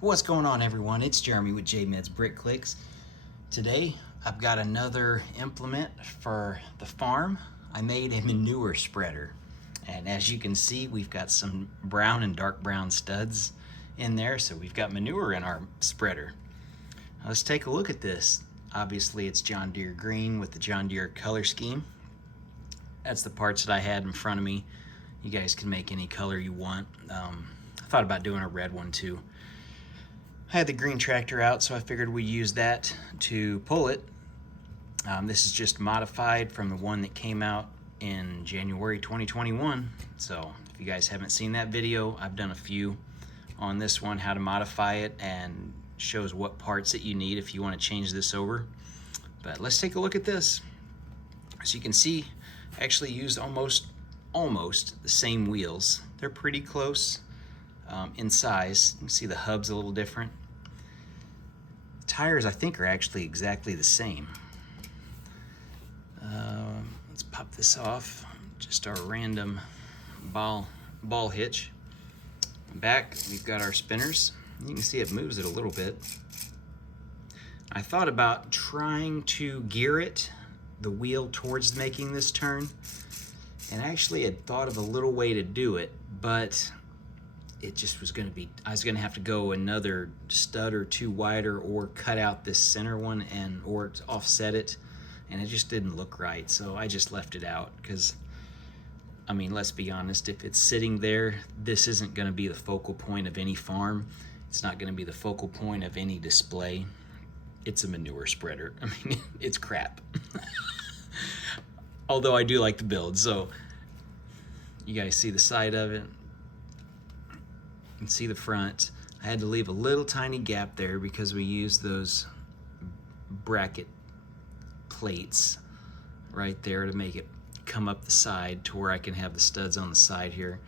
What's going on, everyone? It's Jeremy with JMed's Brick Clicks. Today I've got another implement for the farm. I made a manure spreader, and as you can see, we've got some brown and dark brown studs in there, so we've got manure in our spreader. Now let's take a look at this. Obviously it's John Deere green with the John Deere color scheme. That's the parts that I had in front of me. You guys can make any color you want. I thought about doing a red one too. I had the green tractor out, so I figured we'd use that to pull it. This is just modified from the one that came out in January 2021. So if you guys haven't seen that video, I've done a few on this one, how to modify it, and shows what parts that you need if you want to change this over. But let's take a look at this. As you can see, I actually used almost the same wheels. They're pretty close in size. You can see the hub's a little different. Tires, I think, are actually exactly the same. Let's pop this off. Just our random ball hitch. Back, we've got our spinners. You can see it moves it a little bit. I thought about trying to gear it, the wheel, towards making this turn, and I actually had thought of a little way to do it, but it just was going to be, I was going to have to go another stud or two wider, or cut out this center one or offset it, and it just didn't look right. So I just left it out because, I mean, let's be honest, if it's sitting there, this isn't going to be the focal point of any farm. It's not going to be the focal point of any display. It's a manure spreader. I mean, it's crap. Although I do like the build. So you guys see the side of it. You can see the front. I had to leave a little tiny gap there because we used those bracket plates right there to make it come up the side to where I can have the studs on the side here.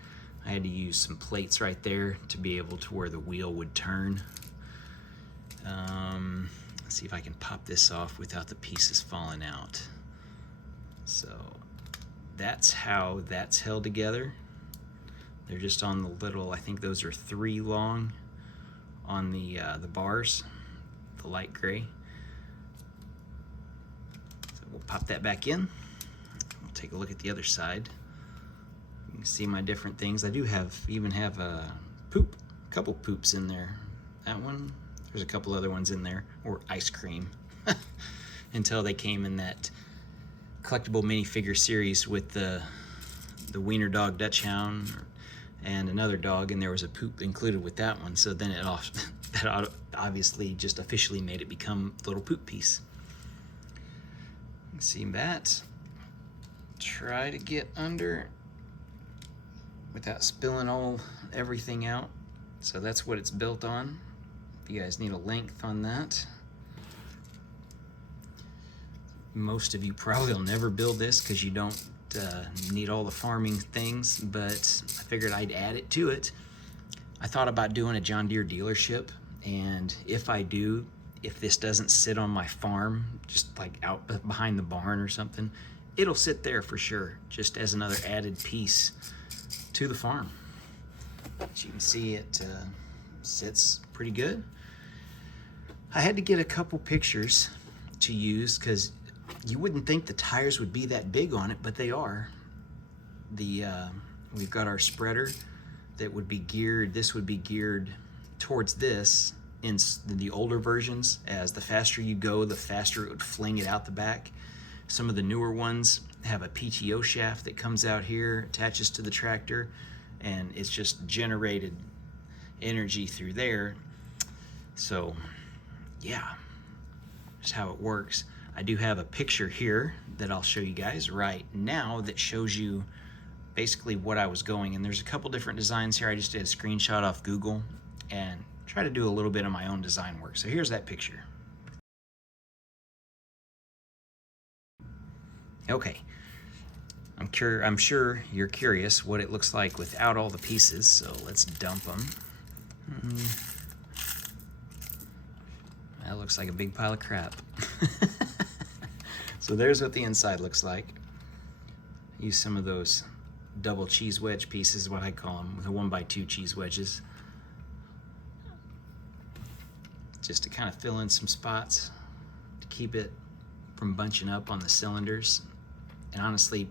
I had to use some plates right there to be able to where the wheel would turn. Let's see if I can pop this off without the pieces falling out. So that's how that's held together. They're just on the little, I think those are 3 long on the bars, the light gray. So we'll pop that back in. We'll take a look at the other side. You can see my different things. I do even have a couple poops in there. That one, there's a couple other ones in there, or ice cream, until they came in that collectible minifigure series with the wiener dog Dutch Hound and another dog, and there was a poop included with that one. So then that obviously just officially made it become a little poop piece. You can see that. Try to get under without spilling everything out. So that's what it's built on. If you guys need a length on that. Most of you probably will never build this because you don't need all the farming things, but I figured I'd add it to it. I thought about doing a John Deere dealership, and if I do, if this doesn't sit on my farm, just like out behind the barn or something, it'll sit there for sure, just as another added piece to the farm. As you can see, it sits pretty good. I had to get a couple pictures to use because you wouldn't think the tires would be that big on it, but they are. We've got our spreader that would be geared, this would be geared towards this in the older versions. As the faster you go, the faster it would fling it out the back. Some of the newer ones have a PTO shaft that comes out here, attaches to the tractor, and it's just generated energy through there. So yeah, that's how it works. I do have a picture here that I'll show you guys right now that shows you basically what I was going, and there's a couple different designs here. I just did a screenshot off Google and try to do a little bit of my own design work. So here's that picture. Okay, I'm sure you're curious what it looks like without all the pieces, so let's dump them. That looks like a big pile of crap. So there's what the inside looks like. Use some of those double cheese wedge pieces, what I call them, the 1x2 cheese wedges. just to kind of fill in some spots to keep it from bunching up on the cylinders. And honestly,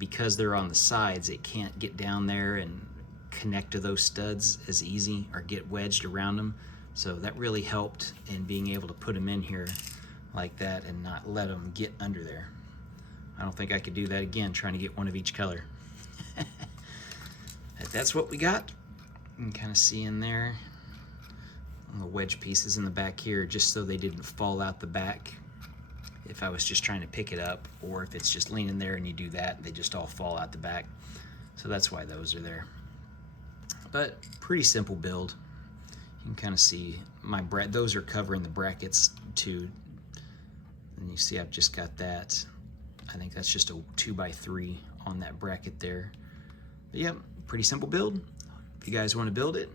because they're on the sides, it can't get down there and connect to those studs as easy or get wedged around them. So that really helped in being able to put them in here like that and not let them get under there. I don't think I could do that again trying to get one of each color. That's what we got. You can kind of see in there on the wedge pieces in the back here, just so they didn't fall out the back if I was just trying to pick it up, or if it's just leaning there and you do that, they just all fall out the back. So that's why those are there. But pretty simple build. You can kind of see those are covering the brackets too. And you see I've just got that. I think that's just a 2x3 on that bracket there. But yep, pretty simple build. If you guys want to build it,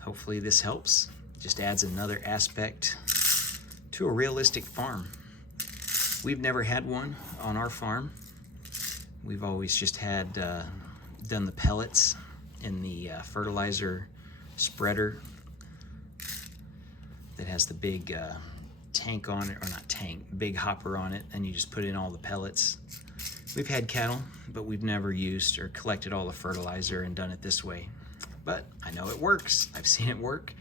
hopefully this helps. Just adds another aspect to a realistic farm. We've never had one on our farm. We've always just had done the pellets in the fertilizer spreader that has the big tank on it, or not tank, big hopper on it, and you just put in all the pellets. We've had cattle, but we've never used or collected all the fertilizer and done it this way. But I know it works. I've seen it work,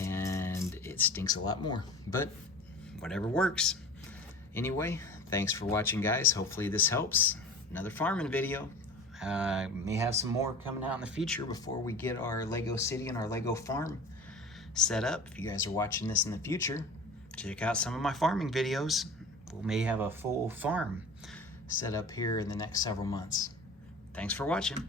and it stinks a lot more, but whatever works. Anyway, thanks for watching, guys. Hopefully this helps. Another farming video. May have some more coming out in the future before we get our Lego city and our Lego farm set up. If you guys are watching this in the future, check out some of my farming videos. We may have a full farm set up here in the next several months. Thanks for watching.